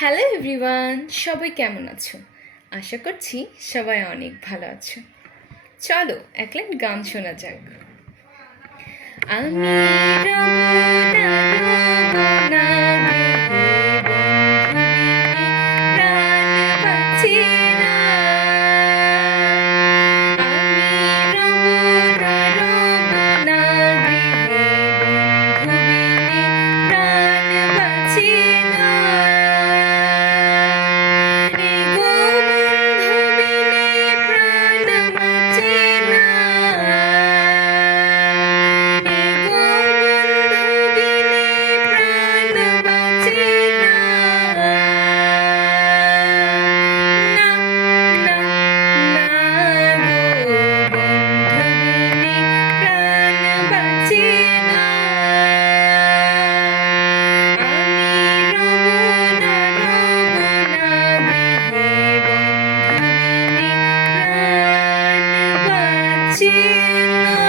Hello everyone, সবাই কেমন আছো? আশা করছি সবাই অনেক ভালো আছো। চলো এক লাইন গান শোনা যাক। আমি রব না রব না গৃহে বন্ধু বিনে প্রাণ বাঁচে না। আমি রব না গৃহে বন্ধু বিনে প্রাণ বাঁচে না। এগো বন্ধু বিনে প্রাণ বাঁচে না। এগো বন্ধু বিনে প্রাণ বাঁচে না। না না না গো বন্ধু বিনে প্রাণ বাঁচে না। আমি রব না গৃহে বন্ধু বিনে প্রাণ বাঁচে না।